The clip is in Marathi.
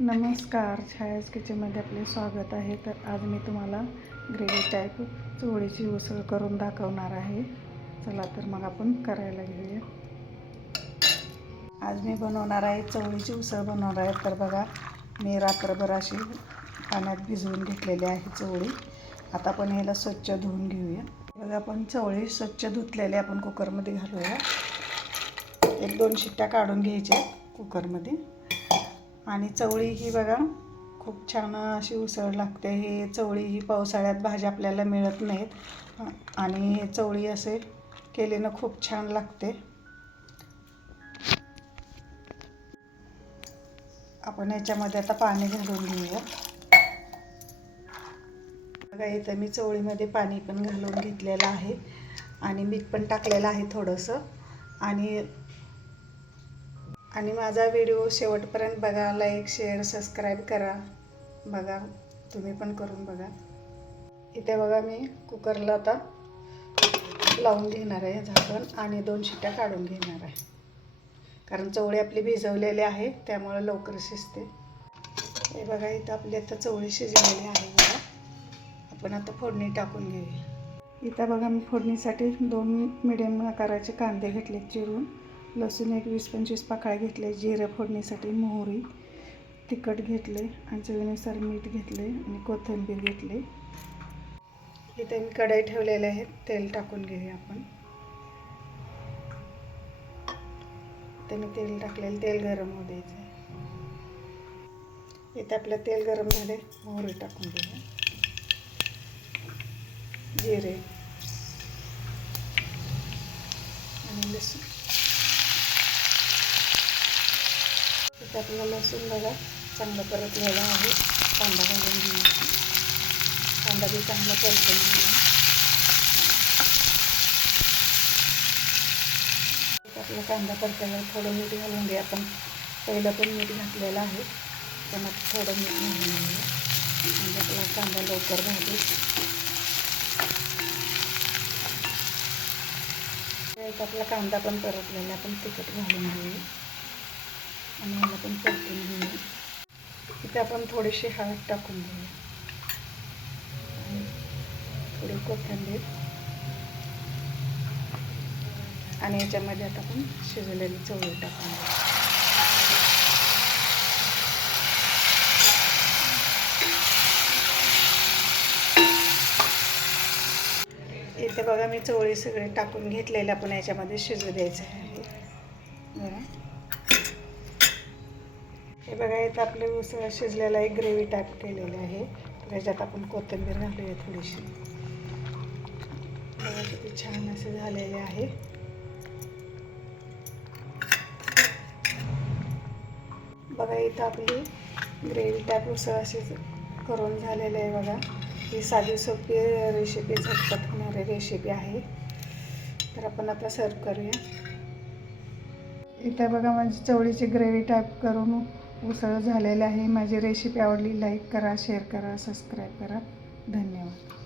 नमस्कार छायाज किचनमध्ये आपले स्वागत आहे. तर आज मी तुम्हाला ग्रेव्ही टाईप चवळीची उसळ करून दाखवणार आहे. चला तर मग आपण करायला घेऊया. आज मी बनवणार आहे चवळीची उसळ बनवणार आहे. तर बघा मी रात्रभर अशी पाण्यात भिजवून घेतलेली आहे चवळी. आता आपण याला स्वच्छ धुवून घेऊया. बघा आपण चवळी स्वच्छ धुतलेली आपण कुकरमध्ये घालूया. एक दोन शिट्ट्या काढून घ्यायच्या कुकरमध्ये आणि चवळी ही बघा खूप छान अशी उसळ लागते. ही चवळी ही पावसाळ्यात भाज्या आपल्याला मिळत नाहीत. आणि चवळी असे केलेनं खूप छान लागते. आपण याच्यामध्ये आता पाणी घालून घेऊया. बघा इथं मी चवळीमध्ये पाणी पण घालून घेतलेलं आहे. आणि मीठ पण टाकलेलं आहे थोडंसं. आणि आणि माझा व्हिडिओ शेवटपर्यंत बघा लाईक शेअर सबस्क्राईब करा. बघा तुम्ही पण करून बघा. इथे बघा मी कुकरला आता लावून घेणार आहे झाकण आणि दोन शिट्ट्या काढून घेणार आहे. कारण चवळी आपली भिजवलेली आहे त्यामुळे लवकर शिजते. हे बघा इथं आपली आता चवळी शिजलेली आहे बघा. आपण आता फोडणी टाकून घेऊया. इथं बघा मी फोडणीसाठी दोन मिडियम आकाराचे कांदे घेतले चिरून. लसूण एक वीस पंचवीस पाकळ्या घेतले जिरं फोडणीसाठी मोहरी तिखट घेतले आणि चवीनुसार मीठ घेतले आणि कोथिंबीर घेतले. इथे मी कढई ठेवलेले आहेत तेल टाकून घेऊया आपण. इथे मी तेल टाकलेलं तेल गरम होऊ द्यायचं इथे आपलं तेल गरम झाले मोहरी टाकून घेऊया. जिरे. आणि लसूण. त्यातला लसूण बघा चांगलं परतलेलं आहे. कांदा घालून घेऊ. कांदा बी चांगला परतून घेऊया आपला कांदा परतायला थोडं मीठ घालून घे आपण पहिलं पण मीठ घातलेलं आहे. पण थोडं मीठ घालून घेऊया म्हणजे आपला कांदा लवकर भाजेल एक आपला कांदा पण परतलेला आपण तिखट घालून घेऊया आणि ह्याला पण परतून घेऊया. इथे आपण थोडीशी हळद टाकून घेऊया. आणि थोडी कोथिंबीर. आणि याच्यामध्ये आता आपण शिजवलेली चवळी टाकून घेऊ. इथे बघा मी चवळी सगळे टाकून घेतलेले आपण याच्यामध्ये शिजू द्यायचं आहे बरं हे बघा इथं आपले उसळ शिजलेला एक ग्रेव्ही टाईप केलेली आहे. त्याच्यात आपण कोथिंबीर घालूया थोडीशी. बघा किती छान असे झालेले आहे. बघा इथं आपली ग्रेव्ही टाईप उसळ अशी करून झालेलं आहे बघा. ही साधी सोपी रेसिपी झटपट होणारी रेसिपी आहे. तर आपण आता सर्व करूया. इथं बघा माझी चवळीची ग्रेव्ही टाईप करून उसळ झालेलं आहे. माझी रेसिपी आवडली. लाईक करा शेअर करा सबस्क्राईब करा. धन्यवाद.